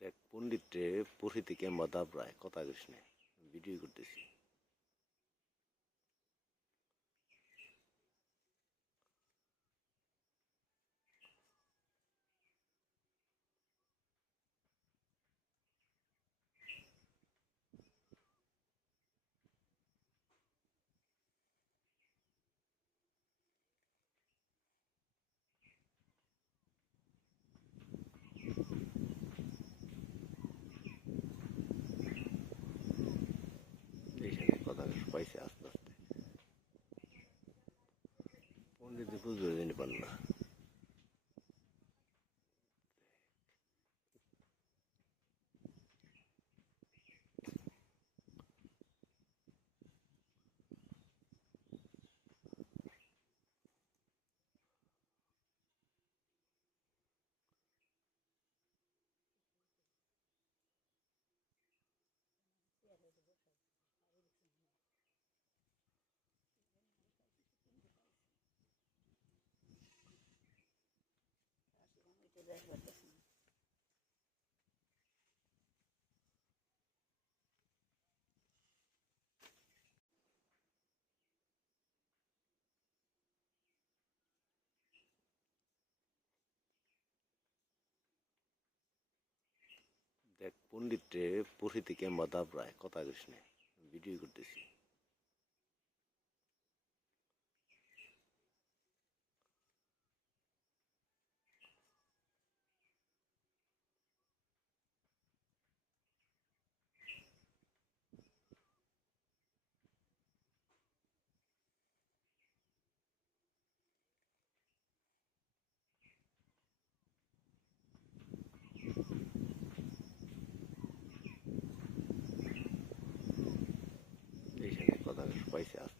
দেখ পণ্ডিতরে পড়ি থেকে মদা প্রায় কথা কইস না, ভিডিও করতেছি। এইখানে কথা পাইছে আস্তে আস্তে, পণ্ডিত বুঝবে জানি পান না। দেখ পণ্ডিতরে পড়ি থেকে মদা প্রায় কথা কইস না, ভিডিও করতেছি। এইখানে কথা পাইছে আস্তে